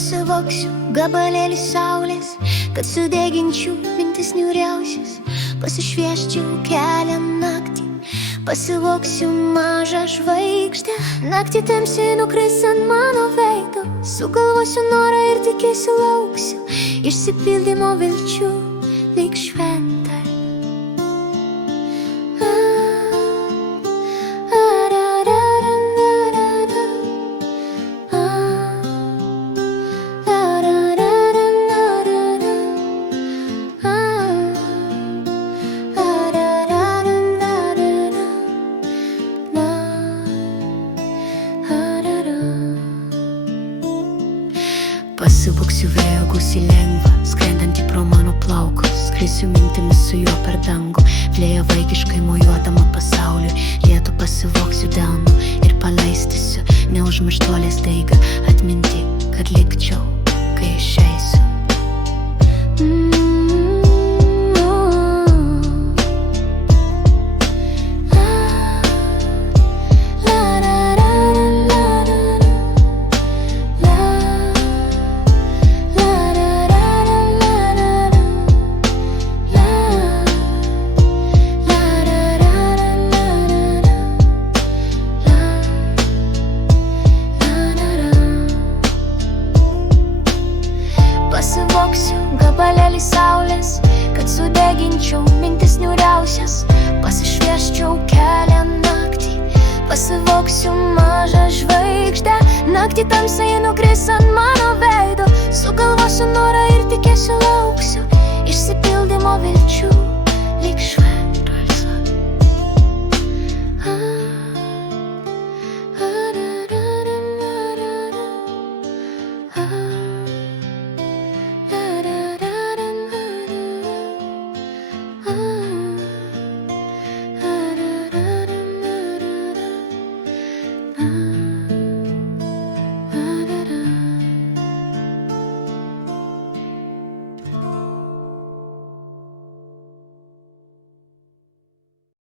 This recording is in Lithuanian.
Pasivoksiu gabalėlį saulės, kad sudeginčiau mintis niūriausias. Pasišviesčiau kelią naktį, pasivoksiu mažą žvaigždę. Naktį tamsiai nukris ant mano veido, sugalvosiu norą ir tikėsiu lauksiu išsipildymo vilčių lyg šventė. Pasivoksiu vėjo gūsį lengvą, skrendantį pro mano plaukus. Skrisiu mintimis su juo per dangų, vėja vaikiškai mojuodama pasauliui. Lietų pasivoksiu delnu ir paleistysiu neužmirštuolės daigą atminti, kad likčiau, kai išeisiu. Pasivoksiu gabalėlį saulės, kad sudeginčiau mintis niūriausias. Pasišviesčiau kelią naktį, pasivoksiu mažą žvaigždę. Naktį tamsiai nukris ant mano veido, sugalvosiu norą ir tikėsiu lauksiu